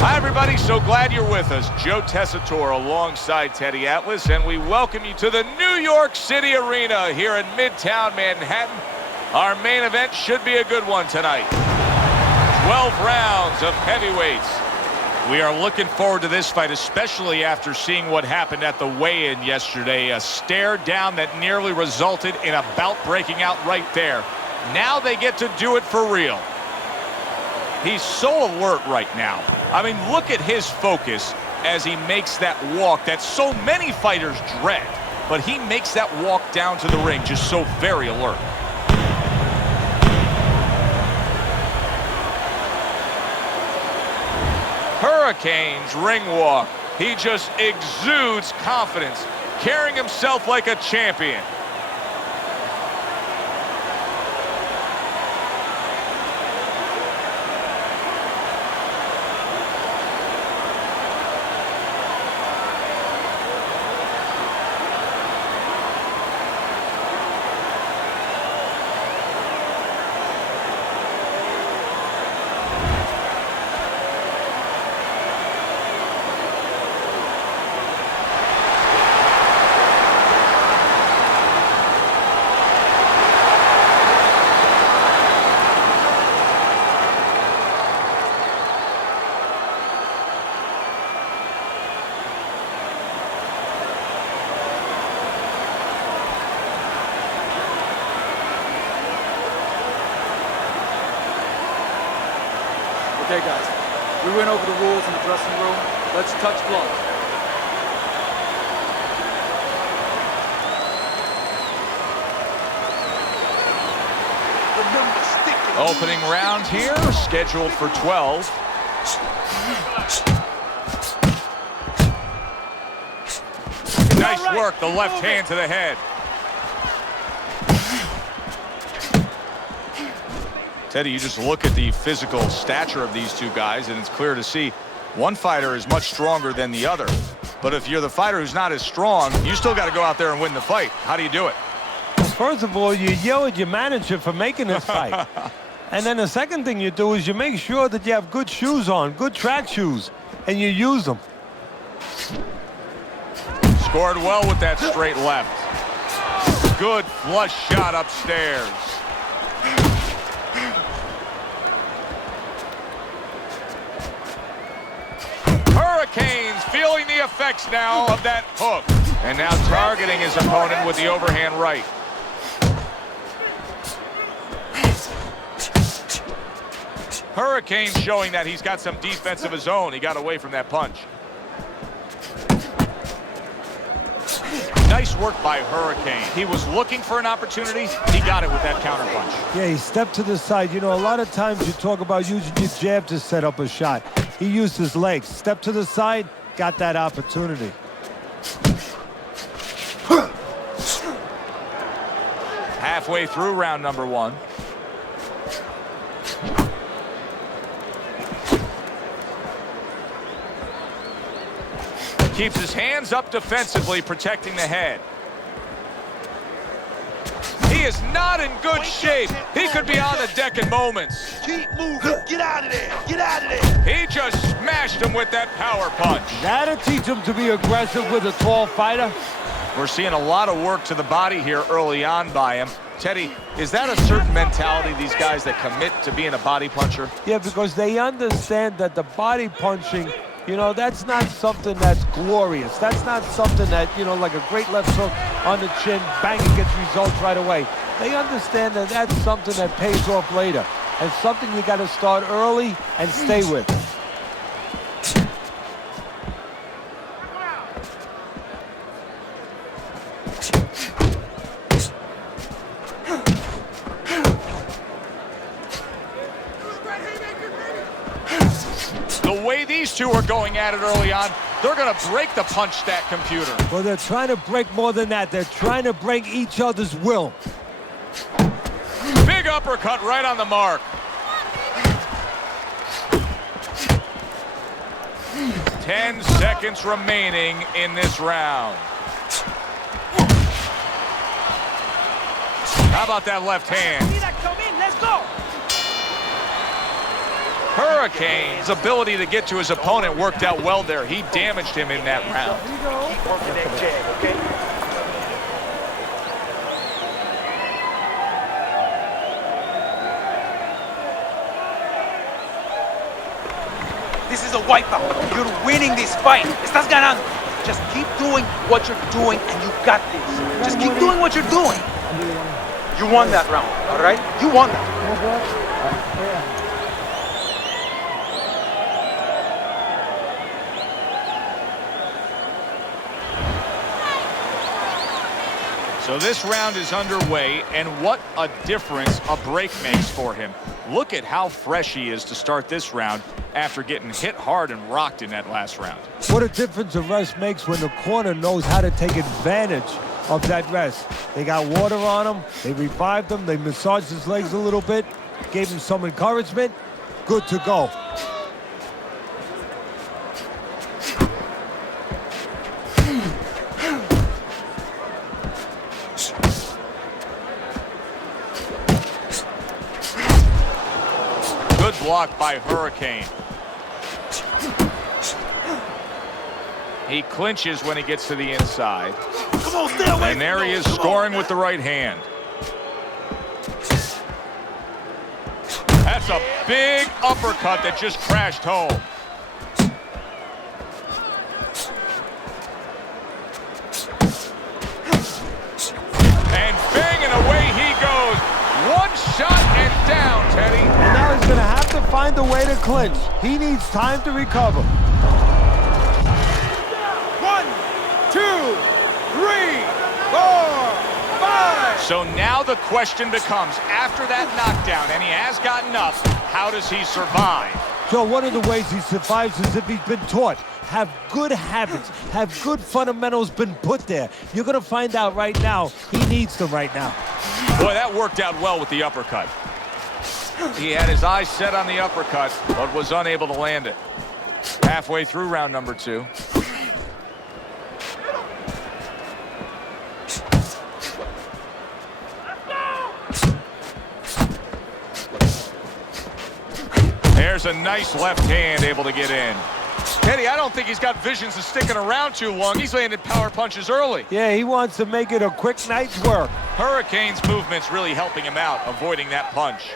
Hi, everybody. So glad you're with us. Joe Tessitore alongside Teddy Atlas, and we welcome you to the New York City Arena here in Midtown Manhattan. Our main event should be a good one tonight. 12 rounds of heavyweights. We are looking forward to this fight, especially after seeing what happened at the weigh-in yesterday. A stare down that nearly resulted in a bout breaking out right there. Now they get to do it for real. He's so alert right now. I mean, look at his focus as he makes that walk that so many fighters dread. But he makes that walk down to the ring just so very alert. Hurricane's ring walk. He just exudes confidence, carrying himself like a champion. Okay, guys, we went over the rules in the dressing room. Let's touch gloves. Opening round here, scheduled for 12. Nice work, the left hand to the head. Teddy, you just look at the physical stature of these two guys, and it's clear to see one fighter is much stronger than the other. But if you're the fighter who's not as strong, you still got to go out there and win the fight. How do you do it? First of all, you yell at your manager for making this fight. And then the second thing you do is you make sure that you have good shoes on, good track shoes, and you use them. Scored well with that straight left. Good flush shot upstairs. Hurricane's feeling the effects now of that hook. And now targeting his opponent with the overhand right. Hurricane showing that he's got some defense of his own. He got away from that punch. Nice work by Hurricane. He was looking for an opportunity. He got it with that counter punch. Yeah, he stepped to the side. You know, a lot of times you talk about using your jab to set up a shot. He used his legs. Step to the side, got that opportunity. Halfway through round number one. Keeps his hands up defensively, protecting the head. He is not in good shape. He could be on the deck in moments. Keep moving. Get out of there. Get out of there. He just smashed him with that power punch. That'll teach him to be aggressive with a tall fighter. We're seeing a lot of work to the body here early on by him. Teddy, is that a certain mentality, these guys that commit to being a body puncher? Yeah, because they understand that the body punching, you know, that's not something that's glorious. That's not something that, you know, like a great left hook on the chin, bang, it gets results right away. They understand that that's something that pays off later and something you got to start early and stay with. The way these two are going at it early on, they're going to break the punch stat computer. Well, they're trying to break more than that. They're trying to break each other's will. Big uppercut right on the mark. 10 seconds remaining in this round. How about that left hand? See that come in? Let's go. Hurricane's ability to get to his opponent worked out well there. He damaged him in that round. Keep working that jab, okay? This is a wipeout. You're winning this fight. Estás ganando. Just keep doing what you're doing and you got this. Just keep doing what you're doing. You won that round, all right? You won that. So this round is underway, and what a difference a break makes for him. Look at how fresh he is to start this round after getting hit hard and rocked in that last round. What a difference a rest makes when the corner knows how to take advantage of that rest. They got water on him, they revived him, they massaged his legs a little bit, gave him some encouragement. Good to go. Good block by Hurricane. He clinches when he gets to the inside. Come on, stay away. And there he is scoring with the right hand. That's a big uppercut that just crashed home. And bang, and away he goes. One shot and down, Teddy. And now he's going to have to find a way to clinch. He needs time to recover. 1, 2, 3, 4, 5. So now the question becomes, after that knockdown, and he has gotten up, how does he survive? So one of the ways he survives is if he's been taught. Have good habits, have good fundamentals been put there. You're going to find out right now he needs them right now. Boy, that worked out well with the uppercut. He had his eyes set on the uppercut, but was unable to land it. Halfway through round number 2. There's a nice left hand able to get in. Teddy, I don't think he's got visions of sticking around too long. He's landed power punches early. Yeah, he wants to make it a quick night's work. Hurricane's movement's really helping him out, avoiding that punch.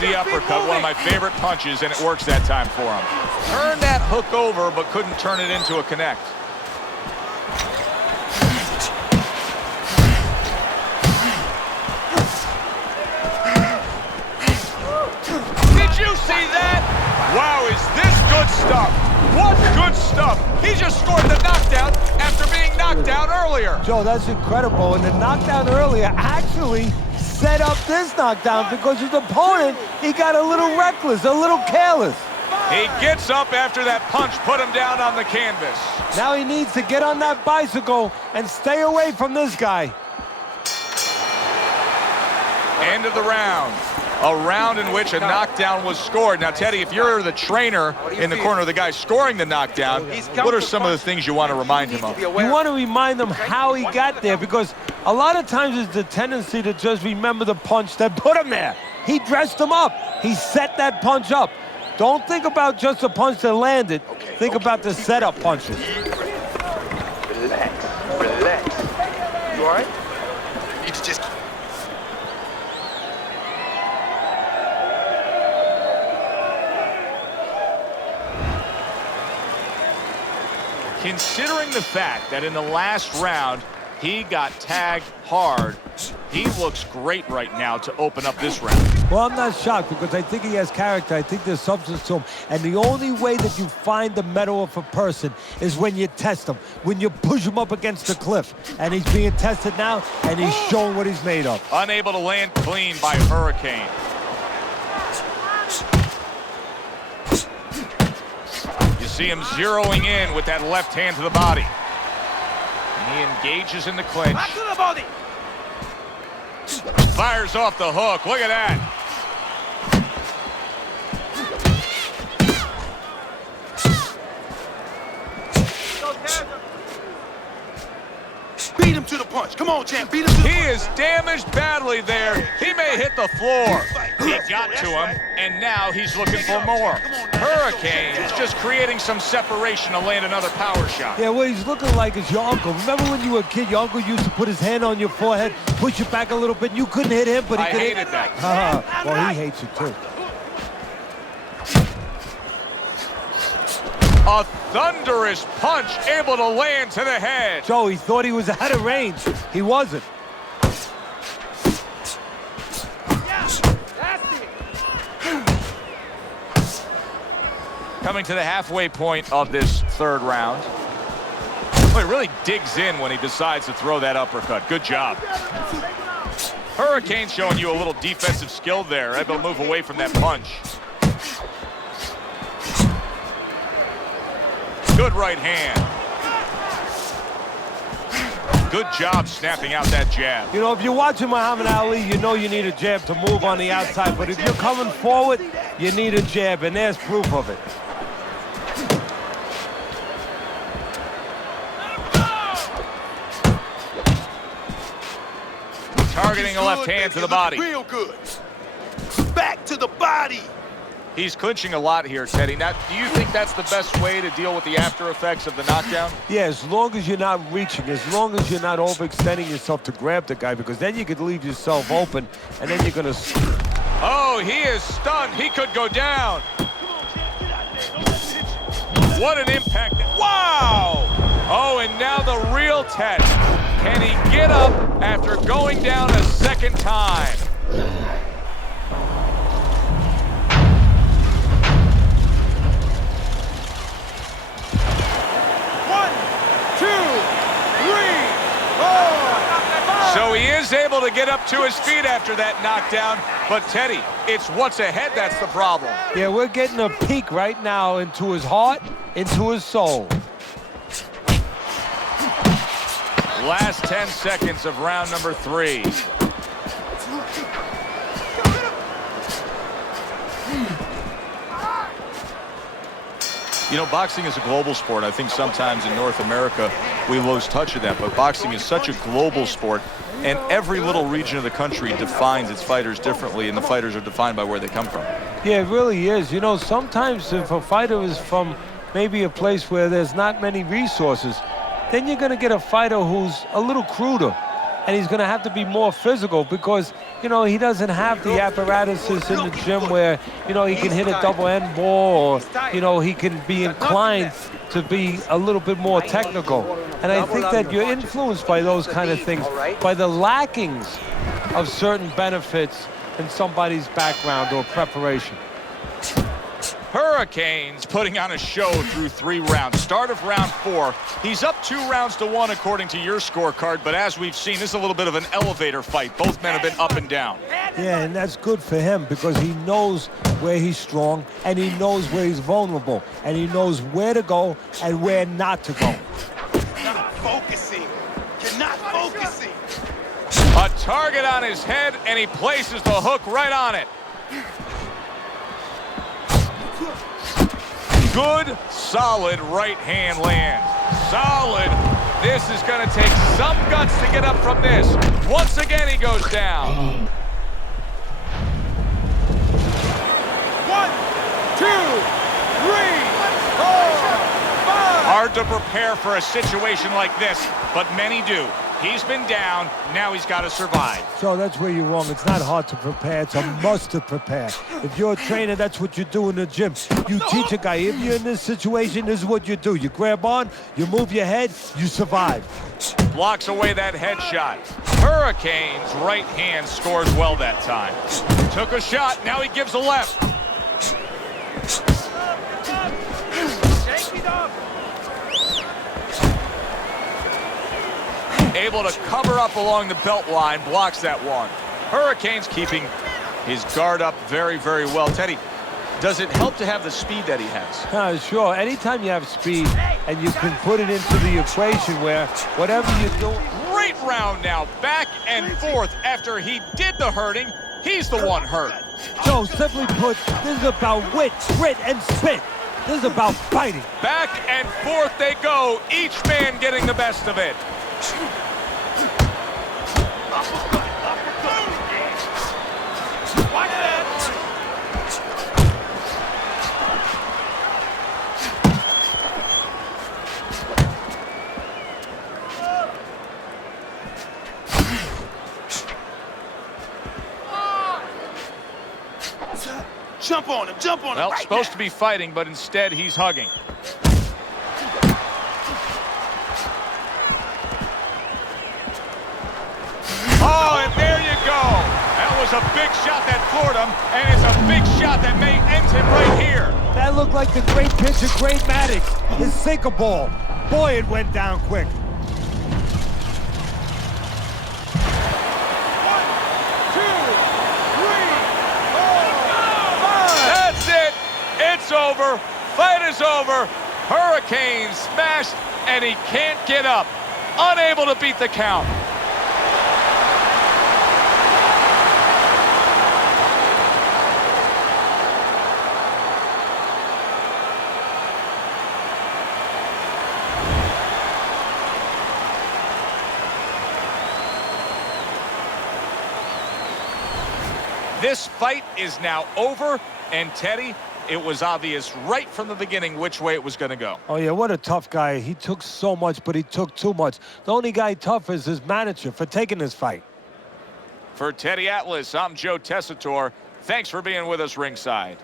The uppercut, one of my favorite punches, and it works that time for him. Turned that hook over, but couldn't turn it into a connect. Did you see that? Wow, is this good stuff? What good stuff? He just scored the knockdown after being knocked down earlier. Joe, that's incredible. And the knockdown earlier actually set up this knockdown because his opponent, he got a little reckless, a little careless. He gets up after that punch, put him down on the canvas. Now he needs to get on that bicycle and stay away from this guy. End of the round. A round in which a knockdown was scored. Now, Teddy, if you're the trainer in the corner of the guy scoring the knockdown, what are some of the things you want to remind him of? You want to remind him how he got there, because a lot of times it's the tendency to just remember the punch that put him there. He dressed him up. He set that punch up. Don't think about just the punch that landed. Think about the setup punches. Relax, relax. You all right? You need to just... Considering the fact that in the last round, he got tagged hard, he looks great right now to open up this round. Well, I'm not shocked because I think he has character. I think there's substance to him. And the only way that you find the mettle of a person is when you test him, when you push him up against the cliff. And he's being tested now, and he's showing what he's made of. Unable to land clean by Hurricane. See him zeroing in with that left hand to the body. And he engages in the clinch. Back to the body. Fires off the hook. Look at that. Beat him to the punch. Come on, champ. Beat him to the punch. He is damaged badly there. He may hit the floor. He got to him, and now he's looking for more. Hurricane is just creating some separation to land another power shot. Yeah, what he's looking like is your uncle. Remember when you were a kid, your uncle used to put his hand on your forehead, push it back a little bit, and you couldn't hit him, but he I could hated that. Well, he hates it too. A thunderous punch able to land to the head. Joe, he thought he was out of range. He wasn't. Coming to the halfway point of this third round. Oh, he really digs in when he decides to throw that uppercut. Good job. Hurricane showing you a little defensive skill there, able to move away from that punch. Good right hand. Good job snapping out that jab. You know, if you're watching Muhammad Ali, you know you need a jab to move on the outside. But if you're coming forward, you need a jab, and there's proof of it. Targeting a left hand to the body. Real good. Back to the body. He's clinching a lot here, Teddy. Now, do you think that's the best way to deal with the after effects of the knockdown? Yeah, as long as you're not reaching, as long as you're not overextending yourself to grab the guy, because then you could leave yourself open, and then you're going to... Oh, he is stunned. He could go down. What an impact. Wow! Oh, and now the real test. Can he get up after going down a second time? So he is able to get up to his feet after that knockdown. But, Teddy, it's what's ahead that's the problem. Yeah, we're getting a peek right now into his heart, into his soul. Last 10 seconds of round number 3. You know, boxing is a global sport. I think sometimes in North America we lose touch of that, but boxing is such a global sport, and every little region of the country defines its fighters differently, and the fighters are defined by where they come from. Yeah, it really is. You know, sometimes if a fighter is from maybe a place where there's not many resources, then you're going to get a fighter who's a little cruder, and he's going to have to be more physical because, you know, he doesn't have the apparatuses in the gym where, you know, he can hit a double end ball or, you know, he can be inclined to be a little bit more technical. And I think that you're influenced by those kind of things, by the lackings of certain benefits in somebody's background or preparation. Hurricanes putting on a show through 3 rounds. Start of round 4. He's up 2 rounds to 1 according to your scorecard, but as we've seen, this is a little bit of an elevator fight. Both men have been up and down. Yeah, and that's good for him because he knows where he's strong and he knows where he's vulnerable and he knows where to go and where not to go. Not focusing. You're not focusing. A target on his head, and he places the hook right on it. Good, solid right hand land. Solid. This is going to take some guts to get up from this. Once again, he goes down. 1, 2, 3, 4, 5. Hard to prepare for a situation like this, but many do. He's been down, now he's got to survive. So that's where you're wrong. It's not hard to prepare. It's a must to prepare. If you're a trainer, that's what you do in the gym. You teach a guy, if you're in this situation, this is what you do. You grab on, you move your head, you survive. Blocks away that headshot. Hurricane's right hand scores well that time. Took a shot, now he gives a left. Shake it up. Able to cover up along the belt line, blocks that one. Hurricane's keeping his guard up very, very well. Teddy, Does it help to have the speed that he has? Sure. Anytime you have speed and you can put it into the equation where whatever you do. Great round now, back and forth. After he did the hurting, he's the one hurt. Joe, simply put, this is about wit, grit, and spit. This is about fighting. Back and forth they go, each man getting the best of it. Jump on him, jump on him. Well, Right supposed now. to be fighting, but instead he's hugging. Oh, and there you go. That was a big shot that floored him, and it's a big shot that may end him right here. That looked like the great pitch of Great Maddox, his sinker ball. Boy, it went down quick. That's it. It's over. Fight is over. Hurricane smashed, and he can't get up. Unable to beat the count. This fight is now over, and Teddy, it was obvious right from the beginning which way it was going to go. Oh, yeah, what a tough guy. He took so much, but he took too much. The only guy tough is his manager for taking this fight. For Teddy Atlas, I'm Joe Tessitore. Thanks for being with us ringside.